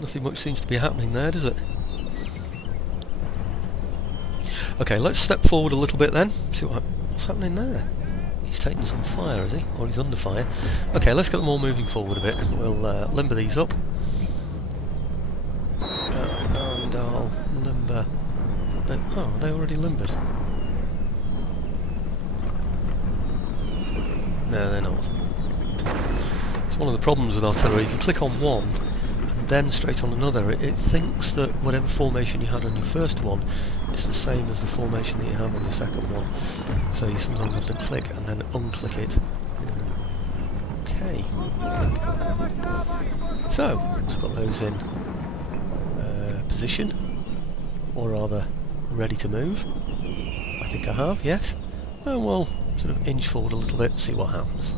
Nothing much seems to be happening there, does it? Okay, let's step forward a little bit then. See what's happening there. He's taking some fire, is he? Or he's under fire. Okay, let's get them all moving forward a bit. We'll limber these up. And I'll limber... Oh, they already limbered. No, they're not. It's one of the problems with artillery. If you click on one and then straight on another, it thinks that whatever formation you had on your first one is the same as the formation that you have on your second one. So you sometimes have to click and then unclick it. Okay. So, I've got those in position, or rather ready to move. I think I have, yes. And we'll sort of inch forward a little bit and see what happens.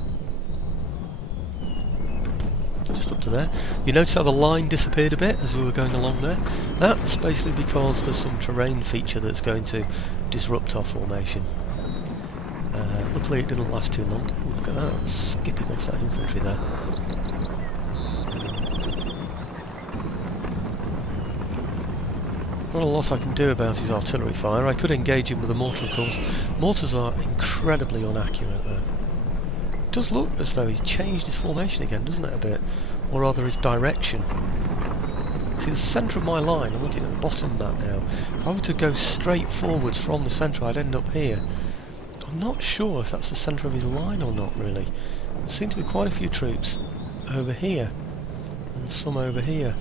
Just up to there. You notice how the line disappeared a bit as we were going along there? That's basically because there's some terrain feature that's going to disrupt our formation. Luckily it didn't last too long. Look at that, skipping off that infantry there. Not a lot I can do about his artillery fire. I could engage him with a mortar, of course. Mortars are incredibly inaccurate though. It does look as though he's changed his formation again, doesn't it, a bit? Or rather his direction. See, the centre of my line, I'm looking at the bottom map now. If I were to go straight forwards from the centre, I'd end up here. I'm not sure if that's the centre of his line or not, really. There seem to be quite a few troops over here, and some over here.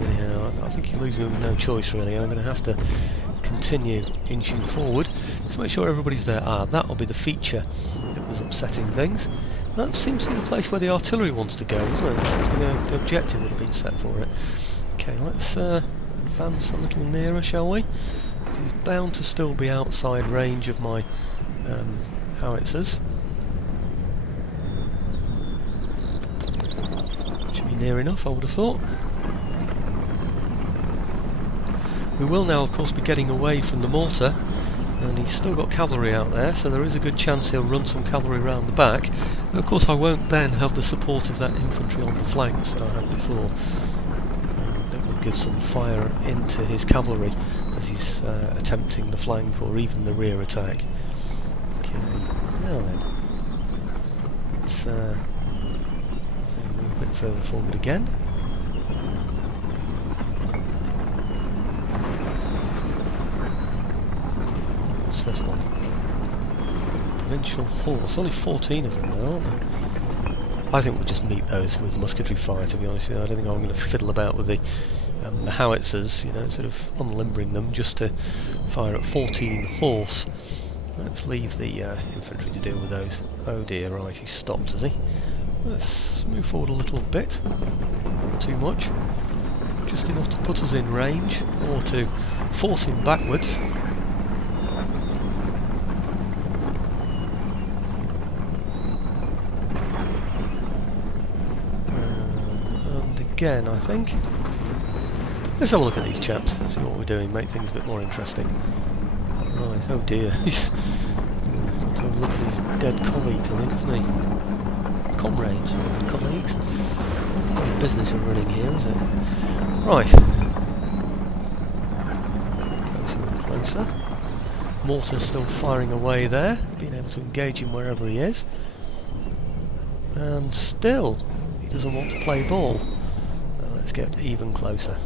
Anyhow, I think he leaves me with no choice, really. I'm going to have to continue inching forward. Just make sure everybody's there. Ah, that'll be the feature that was upsetting things. That seems to be the place where the artillery wants to go, doesn't it? That seems to be the objective that had been set for it. Okay, let's advance a little nearer, shall we? He's bound to still be outside range of my howitzers. Should be near enough, I would have thought. We will now, of course, be getting away from the mortar, and he's still got cavalry out there, so there is a good chance he'll run some cavalry round the back. And of course I won't then have the support of that infantry on the flanks that I had before. That will give some fire into his cavalry as he's attempting the flank or even the rear attack. Okay, now then, let's move a bit further forward again. What's this one? Provincial horse. Only 14 of them now, aren't there? I think we'll just meet those with musketry fire, to be honest. I don't think I'm going to fiddle about with the howitzers, you know, sort of unlimbering them just to fire at 14 horse. Let's leave the infantry to deal with those. Oh dear, right, he's stopped, has he? Let's move forward a little bit. Not too much. Just enough to put us in range, or to force him backwards. Again, I think. Let's have a look at these chaps, see what we're doing, make things a bit more interesting. Right, oh dear, he's got to have a look at his dead colleagues, I think, isn't he? Comrades, or colleagues. It's no business of running here, is it? Right. Closer and closer. Mortar's still firing away there, being able to engage him wherever he is. And still, he doesn't want to play ball. Let's get even closer.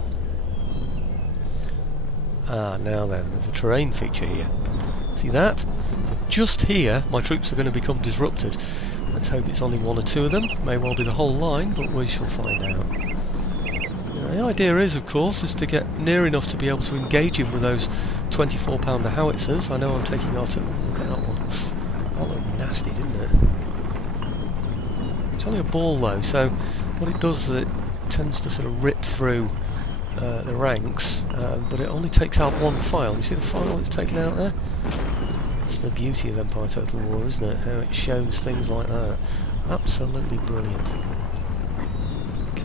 Ah, now then, there's a terrain feature here. See that? So just here, my troops are going to become disrupted. Let's hope it's only one or two of them. May well be the whole line, but we shall find out. Now, the idea is, of course, is to get near enough to be able to engage him with those 24-pounder howitzers. I know I'm taking after... Look at that one. That looked nasty, didn't it? It's only a ball, though, so what it does is it tends to sort of rip through the ranks, but it only takes out one file. You see the file it's taken out there? That's the beauty of Empire Total War, isn't it? How it shows things like that. Absolutely brilliant. Okay.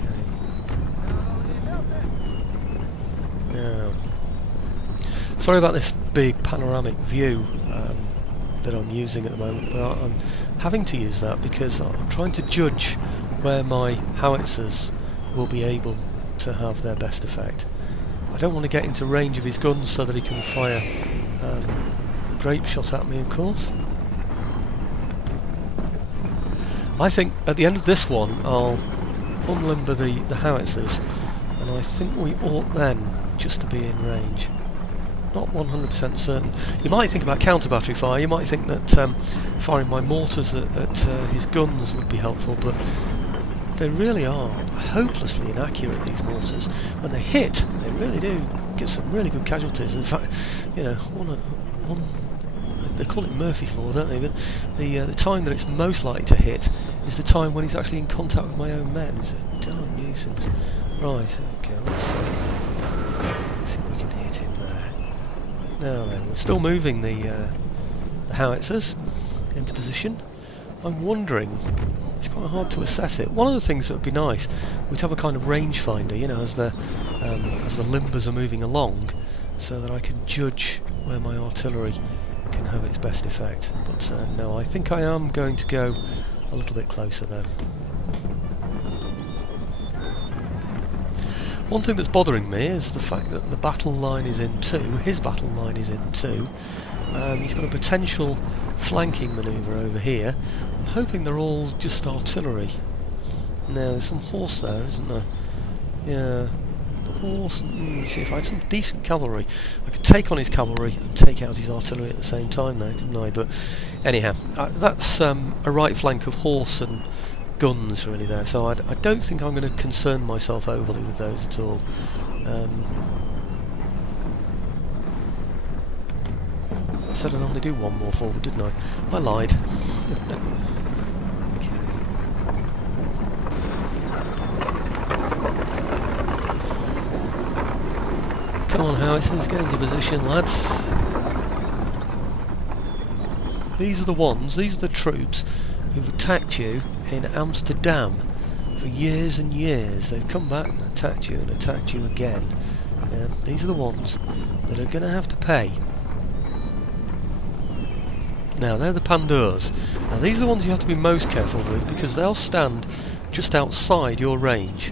Now, sorry about this big panoramic view that I'm using at the moment, but I'm having to use that because I'm trying to judge where my howitzers will be able to have their best effect. I don't want to get into range of his guns so that he can fire grape shot at me, of course. I think at the end of this one I'll unlimber the howitzers, and I think we ought then just to be in range. Not 100% certain. You might think about counter battery fire, you might think that firing my mortars at his guns would be helpful, but they really are hopelessly inaccurate, these mortars. When they hit, they really do give some really good casualties. In fact, you know, they call it Murphy's Law, don't they? But the time that it's most likely to hit is the time when he's actually in contact with my own men. It's a darn nuisance. Right, okay, let's see if we can hit him there. Now then, we're still moving the howitzers into position. I'm wondering, it's quite hard to assess it. One of the things that would be nice, we'd have a kind of rangefinder, you know, as the limbers are moving along, so that I can judge where my artillery can have its best effect. But no, I think I am going to go a little bit closer though. One thing that's bothering me is the fact that the battle line is in two, his battle line is in two. He's got a potential flanking manoeuvre over here. I'm hoping they're all just artillery. Now there's some horse there, isn't there? Yeah, the horse. You see, if I had some decent cavalry, I could take on his cavalry and take out his artillery at the same time now, couldn't I? But anyhow, that's a right flank of horse and guns really there, so I don't think I'm going to concern myself overly with those at all. I said I'd only do one more forward, didn't I? I lied. Okay. Come on, howitzers, get into position, lads. These are the ones, these are the troops who've attacked you in Amsterdam for years and years. They've come back and attacked you again. Yeah, these are the ones that are going to have to pay. Now they're the Pandours. Now these are the ones you have to be most careful with, because they'll stand just outside your range.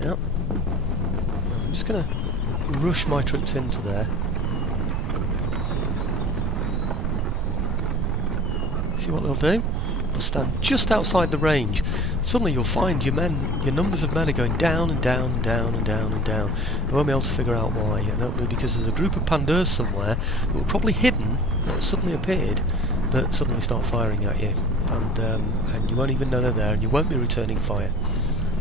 Yep. I'm just going to rush my troops into there. See what they'll do? They'll stand just outside the range. Suddenly you'll find your numbers of men are going down and down and down and down and down. You won't be able to figure out why, and that'll be because there's a group of Pandours somewhere that were probably hidden, that suddenly appeared, that suddenly start firing at you, and you won't even know they're there, and you won't be returning fire.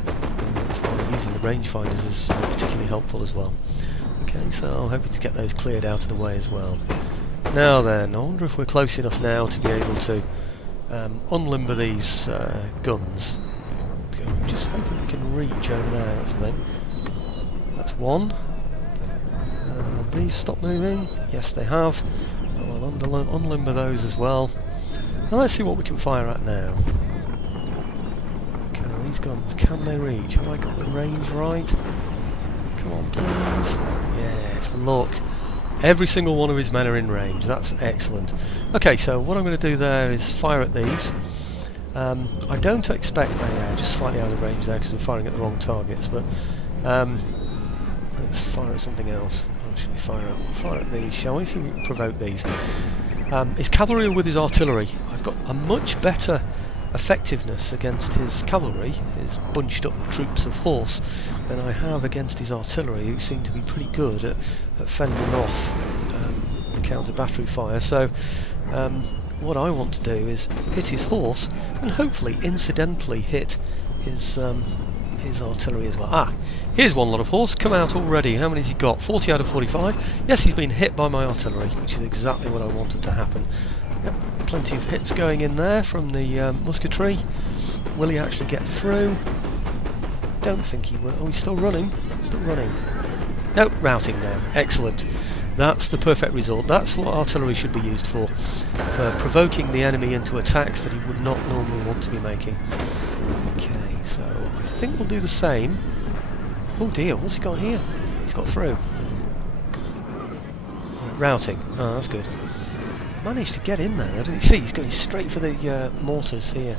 And that's why using the rangefinders is particularly helpful as well. Okay, so I'm hoping to get those cleared out of the way as well. Now then, I wonder if we're close enough now to be able to unlimber these guns. I'm just hoping we can reach over there, that's the thing. That's one. These stop moving. Yes, they have. I'll unlimber those as well. Now let's see what we can fire at now. Okay, these guns, can they reach? Have I got the range right? Come on, please. Yes, look. Every single one of his men are in range. That's excellent. Okay, so what I'm going to do there is fire at these. I don't expect... Oh yeah, just slightly out of range there because we're firing at the wrong targets, but let's fire at something else. What should we fire at these, shall we? See if we can provoke these. His cavalry with his artillery. I've got a much better effectiveness against his cavalry, his bunched up troops of horse, than I have against his artillery, who seem to be pretty good at fending off counter battery fire. So what I want to do is hit his horse and hopefully incidentally hit his artillery as well. Ah, here's one lot of horse come out already. How many has he got? 40 out of 45. Yes, he's been hit by my artillery, which is exactly what I wanted to happen. Yep, plenty of hits going in there from the musketry. Will he actually get through? Don't think he will. Oh, he's still running. Still running. Nope, routing now. Excellent. That's the perfect result. That's what artillery should be used for provoking the enemy into attacks that he would not normally want to be making. Okay, so I think we'll do the same. Oh dear, what's he got here? He's got through. Routing. Oh, that's good. Managed to get in there, didn't you? See, he's going straight for the mortars here.